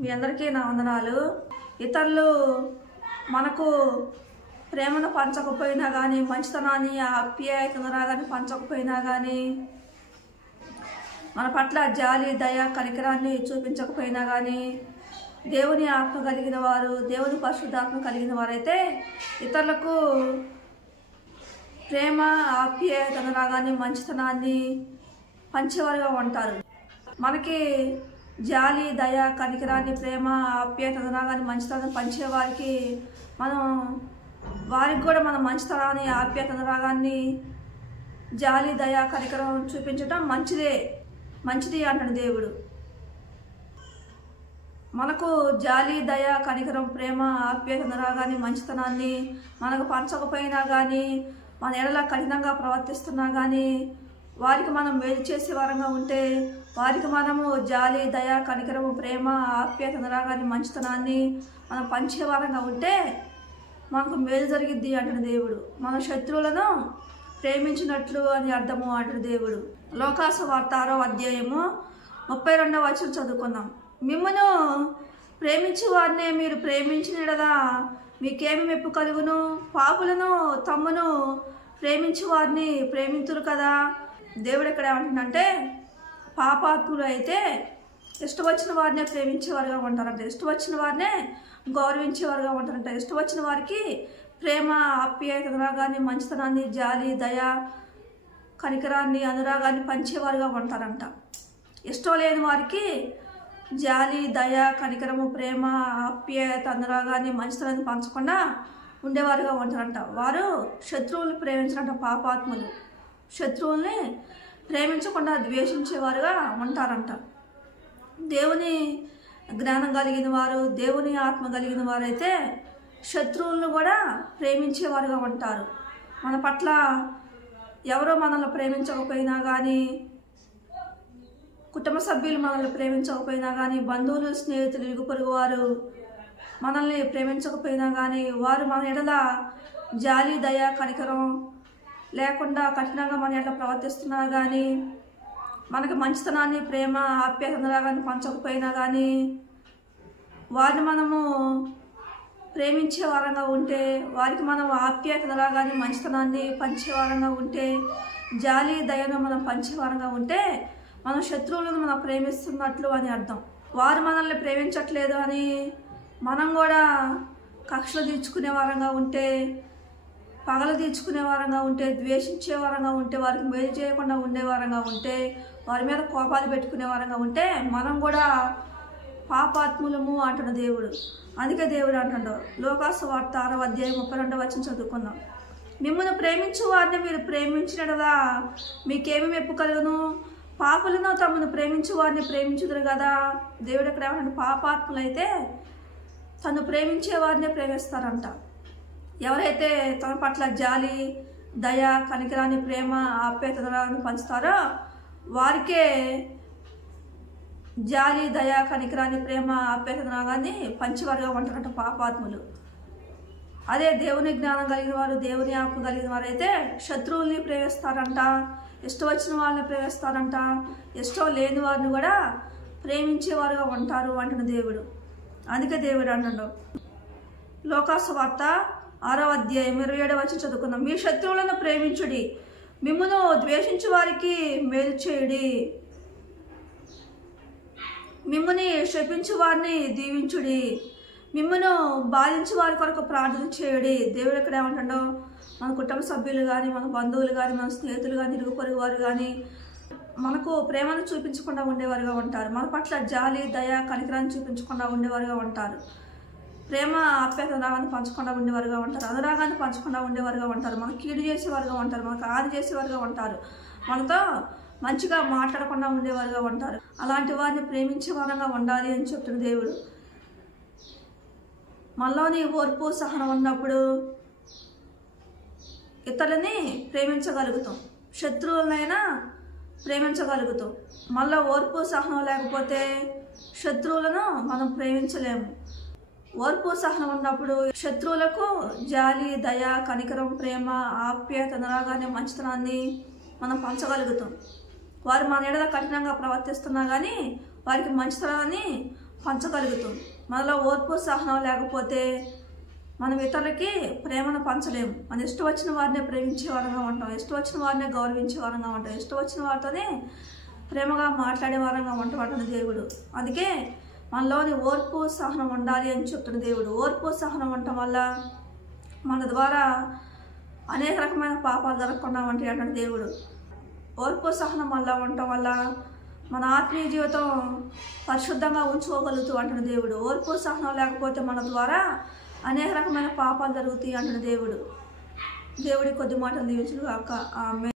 మీ అందరికీ నా వందనాలు. ఇతరులు మనకు ప్రేమను పంచకపోయినా కానీ, మంచితనాన్ని ఆప్యాయతను రాగానే పంచకపోయినా కానీ, మన పట్ల జాలి దయ కనికరాన్ని చూపించకపోయినా కానీ, దేవుని ఆత్మ కలిగిన వారు, దేవుని పరిశుద్ధాత్మ కలిగిన వారైతే ఇతరులకు ప్రేమ ఆప్యాయతను రాగానే మంచితనాన్ని పంచేవారుగా ఉంటారు. మనకి జాలి దయ కనికరాన్ని ప్రేమ ఆప్యాయతను రాగానే మంచితనాన్ని పంచేవారికి వారికి కూడా మనం మంచితనాన్ని ఆప్యాయతను రాగాన్ని జాలి దయ కనికరం చూపించటం మంచిది అంటాడు దేవుడు. మనకు జాలి దయ కనికరం ప్రేమ ఆప్యాయతను రాగానే మంచితనాన్ని మనకు పంచకపోయినా కానీ, మన ఎడల కఠినంగా ప్రవర్తిస్తున్నా కానీ, వారికి మనం మేలు చేసే వారంగా ఉంటే, వారికి మనము జాలి దయ కనికరము ప్రేమ ఆప్యాయతను రాగానే మంచితనాన్ని మనం పంచే వారంగా ఉంటే మనకు మేలు జరిగిద్ది అంటాడు దేవుడు. మన శత్రువులను ప్రేమించినట్లు అని అర్థము అంటాడు దేవుడు. లోకాసు వార్త 6వ అధ్యాయము 32వ వచనం చదువుకుందాం. మిమ్మును ప్రేమించే వారినే మీరు ప్రేమించినదా మీకేమి మెప్పు కలుగును? పాపులను తమ్మును ప్రేమించే వారిని ప్రేమింతురు కదా. దేవుడు ఎక్కడ ఏమంటుందంటే, పాపాత్ములు అయితే ఇష్టం వచ్చిన వారినే ప్రేమించేవారుగా ఉంటారంట, ఇష్టం వచ్చిన వారినే గౌరవించేవారుగా ఉంటారంట, ఇష్టం వచ్చిన వారికి ప్రేమ ఆప్యాయత రాగాన్ని మంచితనాన్ని జాలి దయ కనికరాన్ని అనురాగాన్ని పంచేవారుగా ఉంటారంట. ఇష్టం లేని వారికి జాలి దయ కనికరము ప్రేమ ఆప్యాయత అనురాగాన్ని మంచితనాన్ని పంచకుండా ఉండేవారుగా ఉంటారంట. వారు శత్రువులు ప్రేమించారంట. పాపాత్ములు శత్రువుల్ని ప్రేమించకుండా ద్వేషించేవారుగా ఉంటారంట. దేవుని జ్ఞానం కలిగిన వారు, దేవుని ఆత్మ కలిగిన వారైతే శత్రువులను కూడా ప్రేమించేవారుగా ఉంటారు. మన పట్ల ఎవరో మనల్ని ప్రేమించకపోయినా కానీ, కుటుంబ సభ్యులు మనల్ని ప్రేమించకపోయినా కానీ, బంధువులు స్నేహితులు ఇరుగు పొరుగు వారు మనల్ని ప్రేమించకపోయినా కానీ, వారు మన ఎడల జాలి దయ కనికరం లేకుండా కఠినంగా మన ఎట్లా ప్రవర్తిస్తున్నా కానీ, మనకి మంచితనాన్ని ప్రేమ ఆప్యాయతను కానీ పంచకపోయినా కానీ, వారిని మనము ప్రేమించే వారంగా ఉంటే, వారికి మనం ఆప్యాయతను కానీ మంచితనాన్ని పంచే వారంగా ఉంటే, జాలి దయను మనం పంచే వారంగా ఉంటే, మనం శత్రువులను మనం ప్రేమిస్తున్నట్లు అని అర్థం. వారు మనల్ని ప్రేమించట్లేదు అని మనం కూడా కక్షలు తీర్చుకునే వారంగా ఉంటే, పగలు తీర్చుకునే వారంగా ఉంటే, ద్వేషించే వారంగా ఉంటే, వారికి మేలు చేయకుండా ఉండే వారంగా ఉంటే, వారి మీద కోపాలు పెట్టుకునే వారంగా ఉంటే మనం కూడా పాపాత్ములము అంటున్న దేవుడు. అందుకే దేవుడు అంటున్నాడు, లోకాసు వార్త 6వ అధ్యాయం 32వ వచనం చదువుకుందాం. మిమ్మల్ని ప్రేమించు వారిని మీరు ప్రేమించినదా మీకేమి మెప్పు కలుగును? పాపులను తమను ప్రేమించు వారిని ప్రేమించుదురు కదా. దేవుడు ఎక్కడ ఏమంటాడు, పాపాత్ములైతే తను ప్రేమించే వారిని ప్రేమిస్తారంట. ఎవరైతే తన పట్ల జాలి దయ కనికరాన్ని ప్రేమ ఆప్యాయతను పంచుతారో వారికే జాలి దయ కనికరాన్ని ప్రేమ ఆప్యాయతను రాగానే పంచేవారుగా ఉంటారంట పాపాత్ములు. అదే దేవుని జ్ఞానం కలిగిన వారు, దేవుని ఆత్మ కలిగిన వారు అయితే శత్రువుల్ని ప్రేమిస్తారంట, ఇష్టం వచ్చిన వాళ్ళని ప్రేమిస్తారంట, ఇష్టం లేని వారిని కూడా ప్రేమించేవారుగా ఉంటారు అంటున్న దేవుడు. అందుకే దేవుడు అంటున్నాడు, లోకాసు వార్త 6వ అధ్యాయం 27వ వచనం చదువుకుందాం. మీ శత్రువులను ప్రేమించుడి, మిమ్మును ద్వేషించు వారికి మేలు చేయుడి, మిమ్ముని శపించు వారిని దీవించుడి, మిమ్మును బాధించు వారి కొరకు ప్రార్థన చేయుడి. దేవుడు ఎక్కడ ఏమంటాడో, మన కుటుంబ సభ్యులు కానీ, మన బంధువులు కానీ, మన స్నేహితులు కానీ, ఇరుగు పొరుగు వారు కానీ మనకు ప్రేమను చూపించకుండా ఉండేవారుగా ఉంటారు. మన పట్ల జాలి దయ కనికరాన్ని చూపించకుండా ఉండేవారుగా ఉంటారు. ప్రేమ ఆప్యాయత రాగాన్ని పంచకుండా ఉండేవారుగా ఉంటారు. అనురాగాన్ని పంచకుండా ఉండేవారుగా ఉంటారు. మనకు కీడు చేసేవారుగా ఉంటారు, మనకు హాని చేసేవారుగా ఉంటారు, మనతో మంచిగా మాట్లాడకుండా ఉండేవారుగా ఉంటారు. అలాంటి వారిని ప్రేమించే వారంగా ఉండాలి అని చెప్తున్న దేవుడు. మనలోని ఓర్పు సహనం ఉన్నప్పుడు ఇతరులని ప్రేమించగలుగుతాం, శత్రువులనైనా ప్రేమించగలుగుతాం. మళ్ళీ ఓర్పు సహనం లేకపోతే శత్రువులను మనం ప్రేమించలేము. ఓర్పు సహనం ఉన్నప్పుడు శత్రువులకు జాలి దయ కనికరం ప్రేమ ఆప్యాయత అనురాగాన్ని మంచితనాన్ని మనం పంచగలుగుతాం. వారు మన ఎడల కఠినంగా ప్రవర్తిస్తున్నా కానీ వారికి మంచితనాన్ని పంచగలుగుతాం. మనలో ఓర్పు సహనం లేకపోతే మనం ఇతరులకి ప్రేమను పంచలేము. మన ఇష్టం వచ్చిన వారినే ప్రేమించే వారంగా ఉంటాం, ఇష్టం వచ్చిన వారినే గౌరవించే వారంగా ఉంటాం, ఇష్టం వచ్చిన వారితోనే ప్రేమగా మాట్లాడే వారంగా ఉంటాడు దేవుడు. అందుకే మనలోని ఓర్పు సహనం ఉండాలి అని చెప్తున్న దేవుడు. ఓర్పు సహనం ఉండటం వల్ల మన ద్వారా అనేక రకమైన పాపాలు జరగకుండా ఉంటాయి అంటాడు దేవుడు. ఓర్పు సహనం వల్ల ఉండటం వల్ల మన ఆత్మీయ జీవితం పరిశుద్ధంగా ఉంచుకోగలుగుతూ అంటున్న దేవుడు. ఓర్పు సహనం లేకపోతే మన ద్వారా అనేక రకమైన పాపాలు జరుగుతాయి అంటున్న దేవుడు. దేవుడి కొద్ది మాటలు దీవించుగాక. ఆమేన్.